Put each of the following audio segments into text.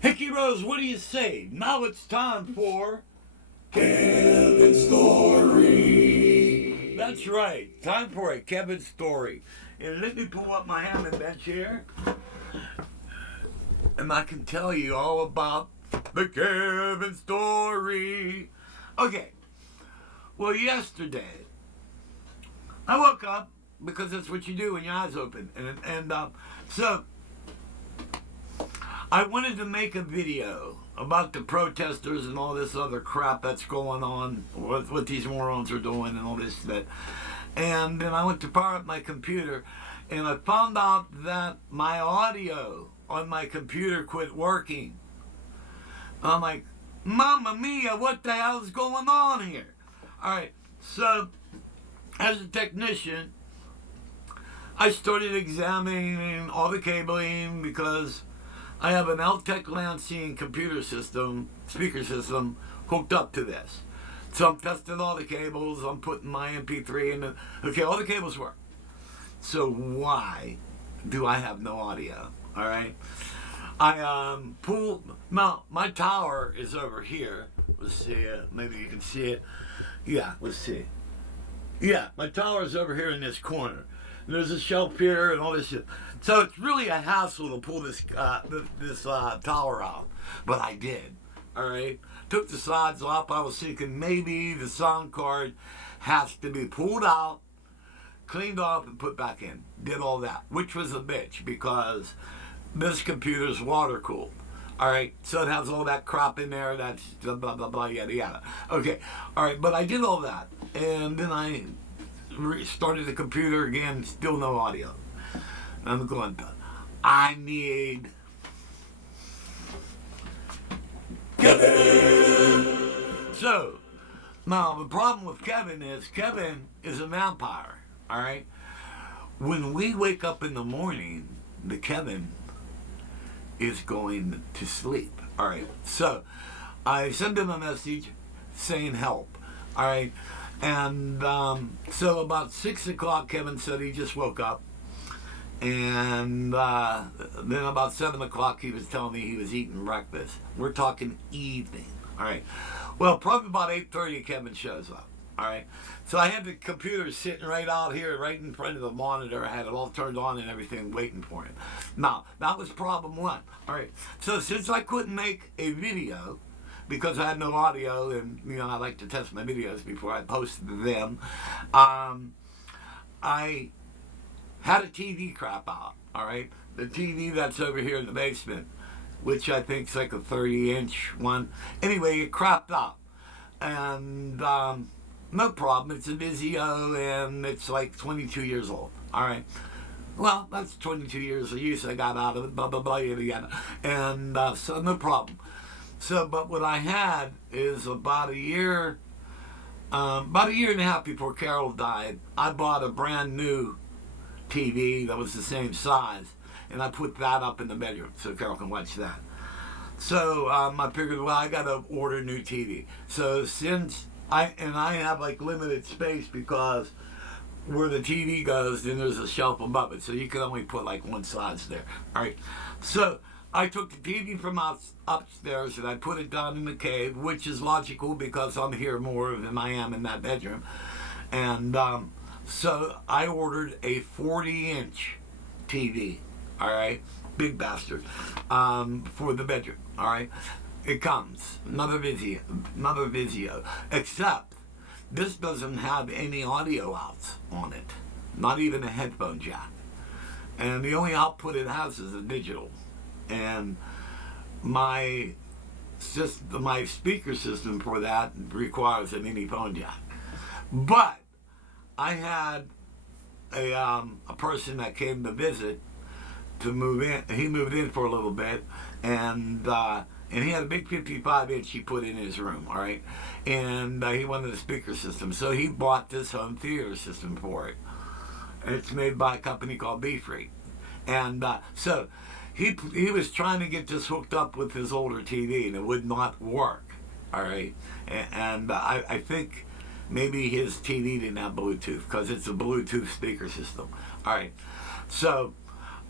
Hickey Rose, what do you say? Now it's time for Kevin Story. That's right, time for a Kevin story. And let me pull up my hammock bench here, and I can tell you all about the Kevin story. Okay, well, yesterday I woke up because that's what you do when your eyes open, and so I wanted to make a video about the protesters and all this other crap that's going on, what these morons are doing and all this that. And then I went to power up my computer, and I found out that my audio on my computer quit working. I'm like, Mamma Mia, what the hell is going on here? All right, so as a technician, I started examining all the cabling because I have an Altec Lansing computer system, speaker system, hooked up to this. So I'm testing all the cables, I'm putting my MP3 in. Okay, all the cables work. So why do I have no audio? All right. I now my tower is over here. Let's see it. Maybe you can see it. Yeah, let's see. Yeah, my tower is over here in this corner. And there's a shelf here and all this shit. So it's really a hassle to pull this tower out, but I did. All right, took the sides off. I was thinking maybe the sound card has to be pulled out, cleaned off, and put back in. Did all that, which was a bitch because this computer's water cooled. All right, so it has all that crap in there. That's blah blah blah yada yada. Okay, all right, but I did all that, and then I restarted the computer again. Still no audio. I'm going, I need Kevin. So, now the problem with Kevin is a vampire, all right? When we wake up in the morning, the Kevin is going to sleep, all right? So, I sent him a message saying help, all right? And so about 6 o'clock, Kevin said he just woke up. And then about 7 o'clock, he was telling me he was eating breakfast. We're talking evening, all right? Well, probably about 8:30, Kevin shows up, all right? So I had the computer sitting right out here, right in front of the monitor. I had it all turned on and everything waiting for him. Now, that was problem one, all right? So since I couldn't make a video, because I had no audio, and, you know, I like to test my videos before I post them, I had a TV crap out, all right? The TV that's over here in the basement, which I think is like a 30-inch one. Anyway, it crapped out. And no problem. It's a Vizio, and it's like 22 years old, all right? Well, that's 22 years of use I got out of it, blah, blah, blah, yada, yada. And so no problem. So, but what I had is about a year and a half before Carol died, I bought a brand new TV that was the same size, and I put that up in the bedroom so Carol can watch that. So I figured, well, I got to order a new TV. So since I have like limited space because where the TV goes, then there's a shelf above it, so you can only put like one size there. All right. So I took the TV from upstairs and I put it down in the cave, which is logical because I'm here more than I am in that bedroom. And so I ordered a 40-inch TV, all right, big bastard, for the bedroom, all right. It comes, another Vizio, except this doesn't have any audio outs on it, not even a headphone jack. And the only output it has is a digital. And my speaker system for that requires a mini phone jack. But I had a person that came to visit to move in. He moved in for a little bit, and he had a big 55-inch he put in his room, all right? And he wanted a speaker system, so he bought this home theater system for it. It's made by a company called Beefree. And so he was trying to get this hooked up with his older TV, and it would not work, all right? And I think maybe his TV didn't have Bluetooth because it's a Bluetooth speaker system. All right. So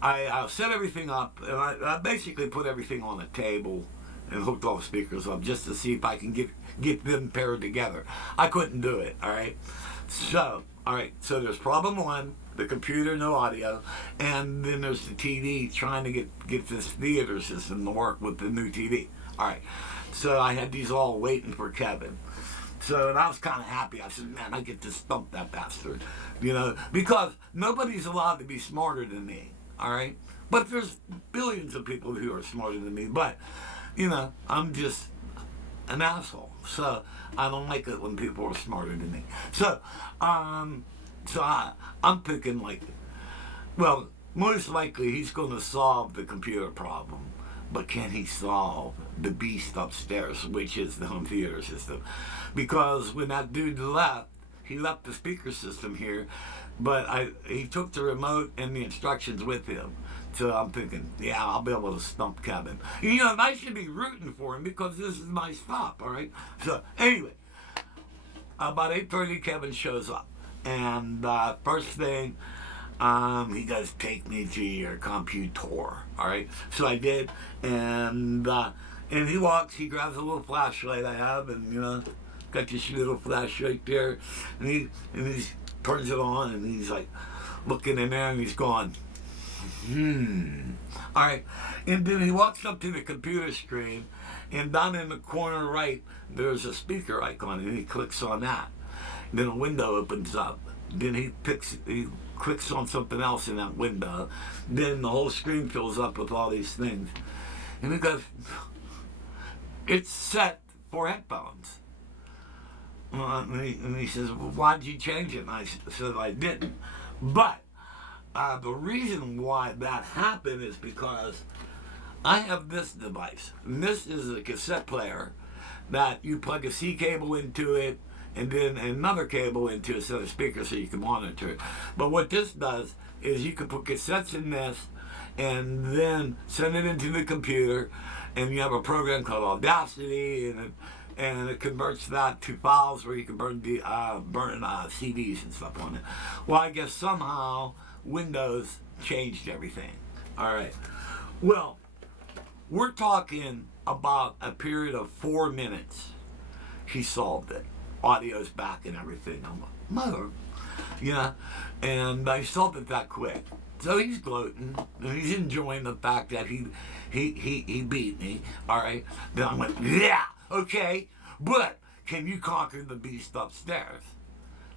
I set everything up, and I basically put everything on a table and hooked all the speakers up just to see if I can get them paired together. I couldn't do it. All right. So there's problem one, the computer, no audio, and then there's the TV trying to get this theater system to work with the new TV. All right. So I had these all waiting for Kevin. So and I was kind of happy. I said, man, I get to stump that bastard, because nobody's allowed to be smarter than me. All right. But there's billions of people who are smarter than me. But, I'm just an asshole. So I don't like it when people are smarter than me. So, I'm thinking well, most likely he's going to solve the computer problem. But can he solve the beast upstairs, which is the home theater system? Because when that dude left, he left the speaker system here, but he took the remote and the instructions with him. So I'm thinking, yeah, I'll be able to stump Kevin. And I should be rooting for him because this is my stop, all right? So anyway, about 8:30, Kevin shows up. And first thing, he goes, take me to your computer, all right? So I did, and he walks, he grabs a little flashlight I have, and, got this little flashlight there, and he turns it on, and he's like looking in there, and he's going, all right. And then he walks up to the computer screen, and down in the corner right, there's a speaker icon, and he clicks on that. And then a window opens up. Then he clicks on something else in that window. Then the whole screen fills up with all these things. And he goes, it's set for headphones. And he says, well, why did you change it? And I said, I didn't. But the reason why that happened is because I have this device. And this is a cassette player that you plug a C cable into it and then another cable into a set of speakers so you can monitor it. But what this does is you can put cassettes in this and then send it into the computer, and you have a program called Audacity, and it converts that to files where you can burn CDs and stuff on it. Well, I guess somehow Windows changed everything. All right. Well, we're talking about a period of 4 minutes. He solved it. Audio's back and everything. I'm like, mother, and I solved it that quick. So he's gloating and he's enjoying the fact that he beat me. All right. Then I'm like, yeah, okay, but can you conquer the beast upstairs?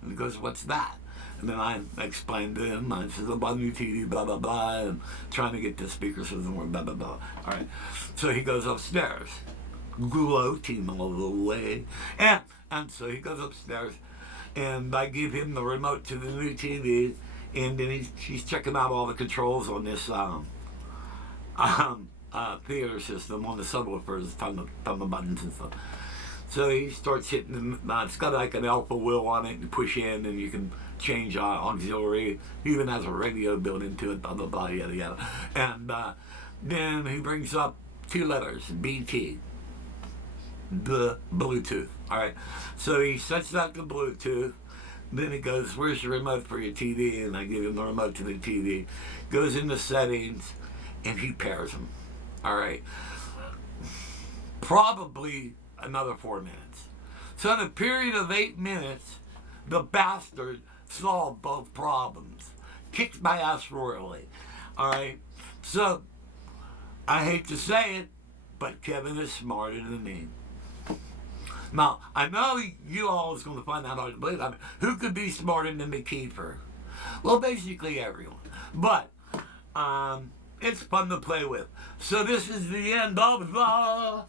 And he goes, what's that? And then I explained to him, I said about new TV, blah, blah, blah, and trying to get the speaker system work, blah, blah, blah. All right. So he goes upstairs, gloating all the way. And so he goes upstairs, and I give him the remote to the new TV, and then he's checking out all the controls on this theater system on the subwoofers, ton of buttons and stuff. So he starts hitting them. It's got like an alpha wheel on it. You push in, and you can change auxiliary. He even has a radio built into it. Blah blah blah, yada yada. And then he brings up 2 letters, BT, the Bluetooth. All right. So he sets that to Bluetooth. Then he goes, where's your remote for your TV? And I give him the remote to the TV. Goes into settings, and he pairs them. All right. Probably another 4 minutes. So in a period of 8 minutes, the bastard solved both problems. Kicked my ass royally. All right. So I hate to say it, but Kevin is smarter than me. Now, I know you all is going to find that hard to believe. I mean, who could be smarter than McKeefer? Well, basically everyone. But it's fun to play with. So this is the end of the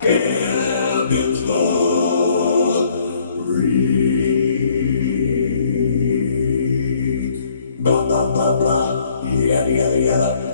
Kevin's Story. Blah, blah, blah, blah. Yada, yada, yada.